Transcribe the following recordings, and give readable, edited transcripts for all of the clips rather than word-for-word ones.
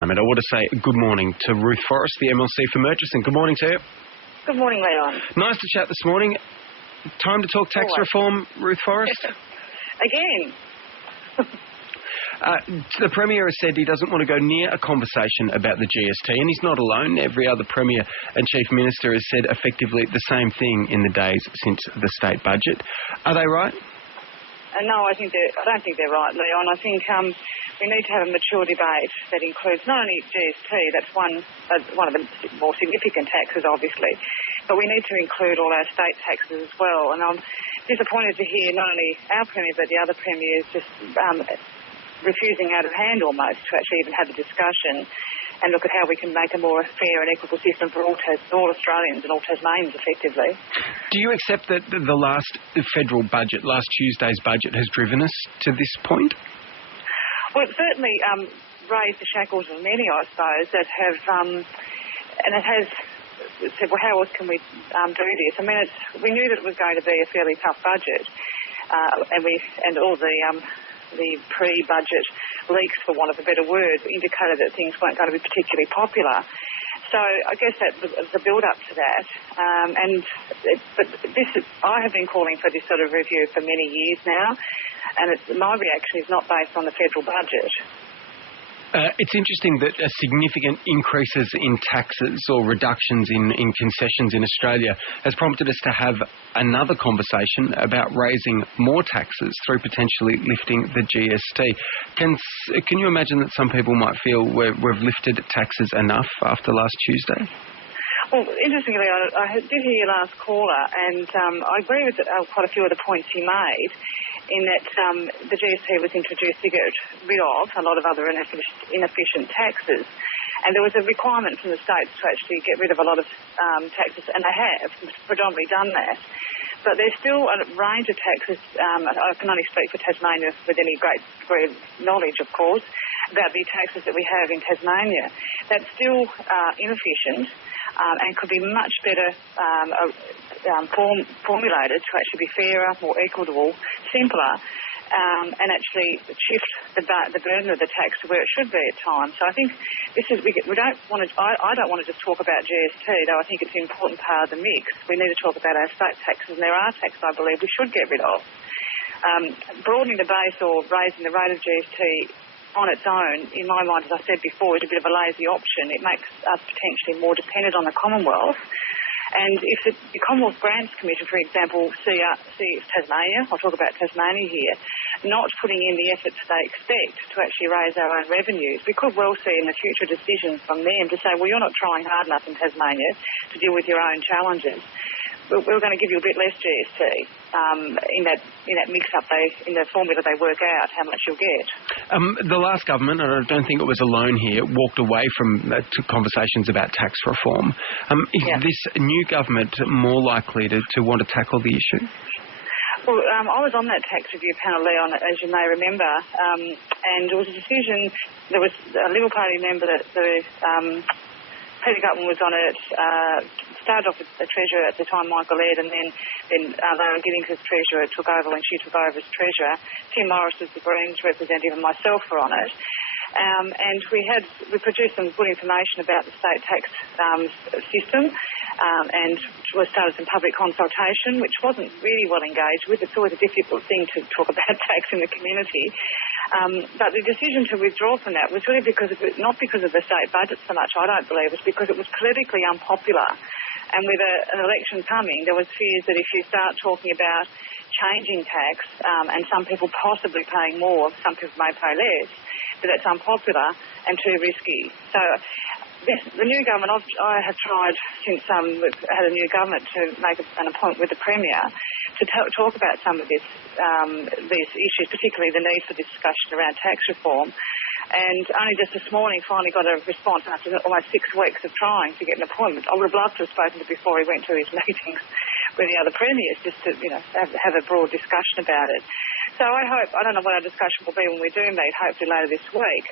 I want to say good morning to Ruth Forrest, the MLC for Murchison. Good morning to you. Good morning, Leon. Nice to chat this morning. Time to talk tax reform, Ruth Forrest? Again. The Premier has said he doesn't want to go near a conversation about the GST, and he's not alone. Every other Premier and Chief Minister has said effectively the same thing in the days since the state budget. Are they right? No, I don't think they're right, Leon. I think we need to have a mature debate that includes not only GST, that's one of the more significant taxes, obviously, but we need to include all our state taxes as well. And I'm disappointed to hear not only our Premier but the other Premiers just refusing out of hand almost to actually even have a discussion and look at how we can make a more fair and equitable system for all Australians and all Tasmanians effectively. Do you accept that the last federal budget, last Tuesday's budget, has driven us to this point? Well, it certainly raised the shackles of many, I suppose, that have, and it has said, well, how else can we do this? I mean, we knew that it was going to be a fairly tough budget, and all the pre-budget leaks, for want of a better word, indicated that things weren't going to be particularly popular. So I guess that was the build-up to that. I have been calling for this sort of review for many years now, and my reaction is not based on the federal budget. It's interesting that significant increases in taxes or reductions in concessions in Australia has prompted us to have another conversation about raising more taxes through potentially lifting the GST. Can you imagine that some people might feel we've lifted taxes enough after last Tuesday? Well, interestingly, I did hear your last caller, and I agree with quite a few of the points he made, in that the GST was introduced to get rid of a lot of other inefficient taxes. And there was a requirement from the states to actually get rid of a lot of taxes, and they have predominantly done that. But there's still a range of taxes. I can only speak for Tasmania with any great degree of knowledge, of course, about the taxes that we have in Tasmania. That's still inefficient and could be much better formulated to actually be fairer, more equitable, simpler, and actually shift the burden of the tax to where it should be at times. So I think we don't want to. I don't want to just talk about GST, though I think it's an important part of the mix. We need to talk about our state taxes, and there are taxes I believe we should get rid of. Broadening the base or raising the rate of GST on its own, in my mind, as I said before, is a bit of a lazy option. It makes us potentially more dependent on the Commonwealth. And if the Commonwealth Grants Commission, for example, see Tasmania, I'll talk about Tasmania here, not putting in the efforts they expect to actually raise our own revenues, we could well see in the future a decision from them to say, well, you're not trying hard enough in Tasmania to deal with your own challenges. We're going to give you a bit less GST in that mix-up, in the formula they work out how much you'll get. The last government, and I don't think it was alone here, walked away from conversations about tax reform. Is this new government more likely to want to tackle the issue? Well, I was on that tax review panel, Leon, as you may remember, and it was a decision. There was a Liberal Party member that Peter Gutman was on it. Started off with the Treasurer at the time, Michael Ed, and then Larry Giddings as Treasurer took over when she took over as Treasurer. Tim Morris as the Greens representative and myself were on it. And we produced some good information about the state tax system and started some public consultation, which wasn't really well engaged with. It's always a difficult thing to talk about tax in the community. But the decision to withdraw from that was really not because of the state budget so much, I don't believe. It's because it was politically unpopular. And with an election coming, there was fears that if you start talking about changing tax and some people possibly paying more, some people may pay less, but that's unpopular and too risky. So the new government, I have tried since we've had a new government to make an appointment with the Premier to talk about some of these issues, particularly the need for discussion around tax reform. And only just this morning finally got a response after almost 6 weeks of trying to get an appointment. I would have loved to have spoken to him before he went to his meetings with the other premiers, just to have a broad discussion about it. So I don't know what our discussion will be when we do meet, hopefully later this week.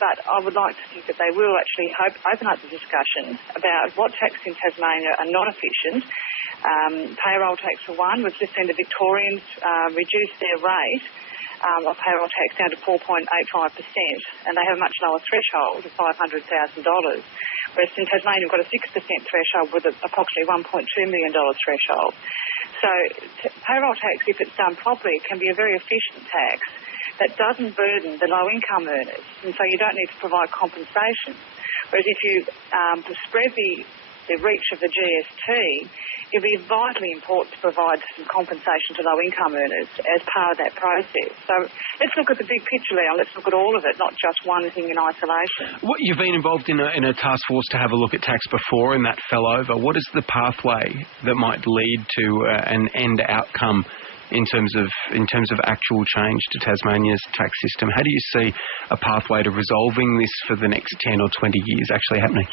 But I would like to think that they will actually open up the discussion about what taxes in Tasmania are not efficient. Payroll tax for one. We've just seen the Victorians reduce their rate of payroll tax down to 4.85%, and they have a much lower threshold of $500,000. Whereas in Tasmania, we've got a 6% threshold with approximately $1.2 million threshold. So payroll tax, if it's done properly, can be a very efficient tax that doesn't burden the low-income earners, and so you don't need to provide compensation. Whereas if you spread the reach of the GST, it'll be vitally important to provide some compensation to low-income earners as part of that process. So let's look at the big picture, Leon. Let's look at all of it, not just one thing in isolation. You've been involved in a task force to have a look at tax before, and that fell over. What is the pathway that might lead to an end outcome in terms of actual change to Tasmania's tax system? How do you see a pathway to resolving this for the next 10 or 20 years actually happening?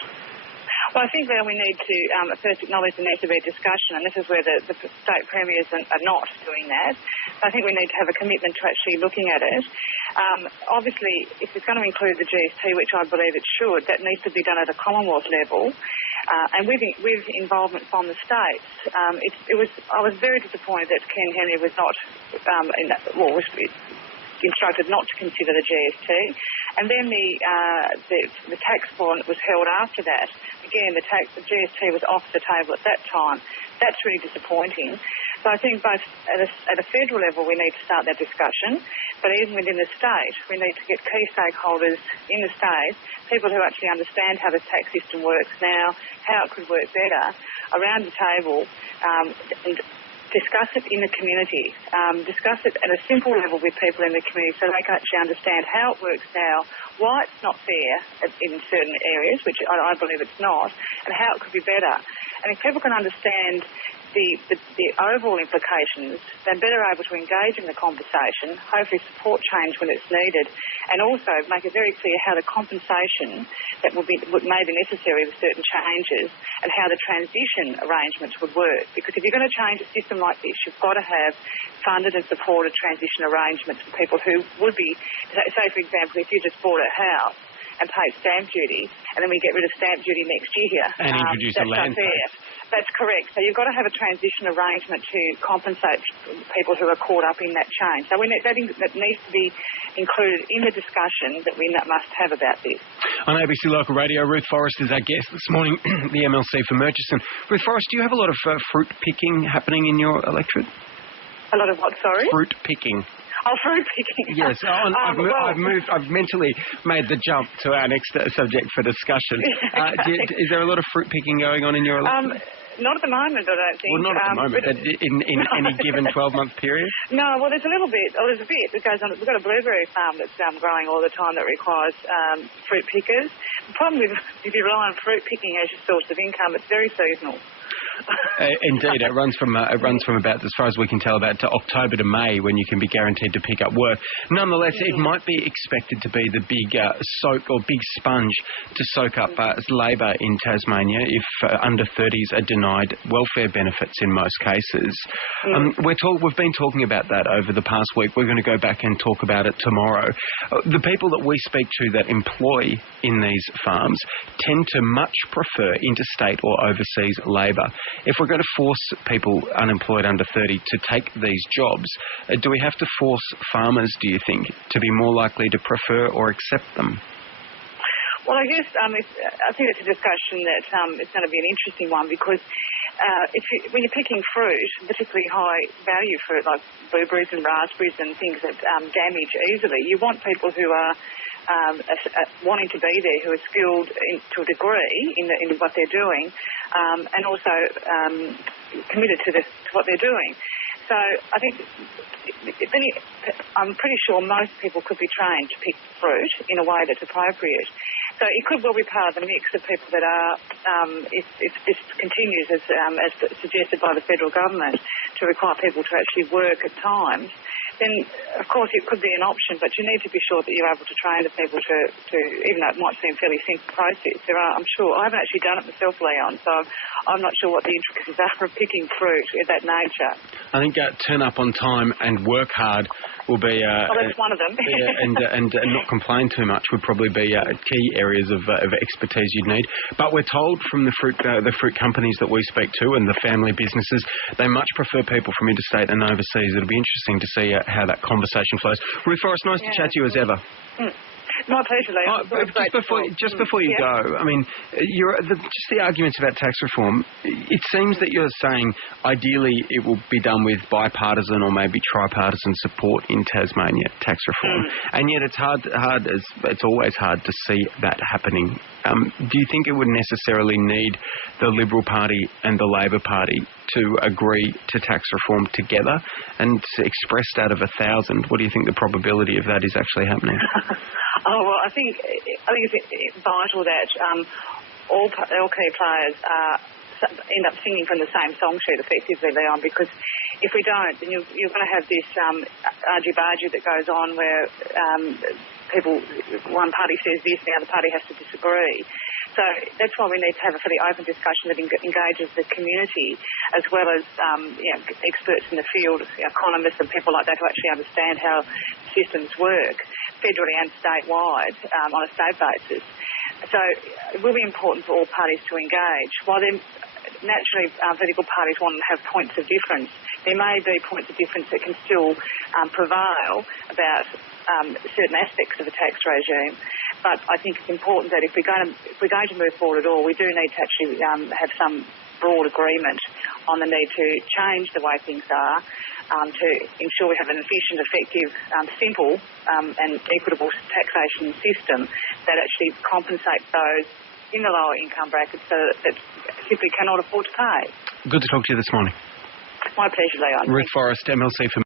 Well, I think that we need to first acknowledge the need to be a discussion, and this is where the state premiers are not doing that. So I think we need to have a commitment to actually looking at it. Obviously, if it's going to include the GST, which I believe it should, that needs to be done at a Commonwealth level. And with involvement from the states, I was very disappointed that Ken Henry was not was instructed not to consider the GST, and then the tax bond was held after that. Again, the GST was off the table at that time. That's really disappointing. So I think both at a federal level we need to start that discussion, but even within the state we need to get key stakeholders in the state, people who actually understand how the tax system works now, how it could work better, around the table and discuss it in the community, discuss it at a simple level with people in the community so they can actually understand how it works now, why it's not fair in certain areas, which I believe it's not, and how it could be better. And if people can understand the overall implications, they're better able to engage in the conversation, hopefully support change when it's needed, and also make it very clear how the compensation that may be necessary with certain changes and how the transition arrangements would work. Because if you're going to change a system like this, you've got to have funded and supported transition arrangements for people who would be, say for example, if you just bought a house and paid stamp duty, and then we get rid of stamp duty next year. And introduce a land tax. That's correct. So you've got to have a transition arrangement to compensate people who are caught up in that change. So that needs to be included in the discussion that we must have about this. On ABC Local Radio, Ruth Forrest is our guest this morning, the MLC for Murchison. Ruth Forrest, do you have a lot of fruit picking happening in your electorate? A lot of what, sorry? Fruit picking. Oh, fruit picking. Yes, I've mentally made the jump to our next subject for discussion. Is there a lot of fruit picking going on in your electorate? Not at the moment, I don't think. Well, not at the moment. In any given 12-month period? No, well, there's a little bit. Oh, there's a bit that goes on. We've got a blueberry farm that's growing all the time that requires fruit pickers. The problem with if you rely on fruit picking as your source of income, it's very seasonal. Indeed, it runs from about, as far as we can tell, about to October to May when you can be guaranteed to pick up work. Nonetheless, it might be expected to be the big soak or big sponge to soak up labour in Tasmania if under 30s are denied welfare benefits in most cases. We've been talking about that over the past week. We're going to go back and talk about it tomorrow. The people that we speak to that employ in these farms tend to much prefer interstate or overseas labour. If we're going to force people unemployed under 30 to take these jobs, do we have to force farmers, do you think, to be more likely to prefer or accept them? Well, I guess I think it's a discussion that is going to be an interesting one because when you're picking fruit, particularly high-value fruit like blueberries and raspberries and things that damage easily, you want people who are wanting to be there, who are skilled to a degree in what they're doing, and also committed to what they're doing. So I think I'm pretty sure most people could be trained to pick fruit in a way that's appropriate. So it could well be part of the mix of people that are, if this continues as suggested by the federal government, to require people to actually work at times, then of course it could be an option, but you need to be sure that you're able to train the people to even though it might seem a fairly simple process, I'm sure, I haven't actually done it myself, Leon, so I'm not sure what the intricacies are of picking fruit of that nature. I think turn up on time and work hard will be... that's one of them. and not complain too much would probably be key areas of expertise you'd need. But we're told from the fruit companies that we speak to and the family businesses, they much prefer people from interstate and overseas. It'll be interesting to see how that conversation flows. Ruth Forrest, nice to chat to you as ever. My pleasure, Leon. Just before you go, I mean, just the arguments about tax reform, it seems that you're saying ideally it will be done with bipartisan or maybe tripartisan support in Tasmania, tax reform. And yet it's always hard to see that happening. Do you think it would necessarily need the Liberal Party and the Labor Party to agree to tax reform together? And expressed out of 1,000, what do you think the probability of that is actually happening? Oh, well, I think it's vital that all key players end up singing from the same song sheet effectively, Leon, because if we don't, then you're going to have this argy-bargy that goes on where one party says this, the other party has to disagree. So that's why we need to have a fairly open discussion that engages the community as well as experts in the field, economists and people like that who actually understand how systems work, federally and statewide, on a state basis. So it will be important for all parties to engage. While then naturally political parties want to have points of difference, there may be points of difference that can still prevail about certain aspects of the tax regime. But I think it's important that if we're going to move forward at all, we do need to actually have some broad agreement on the need to change the way things are, to ensure we have an efficient, effective, simple and equitable taxation system that actually compensates those in the lower income brackets that simply cannot afford to pay. Good to talk to you this morning. My pleasure, Leon. Ruth Forrest, MLC for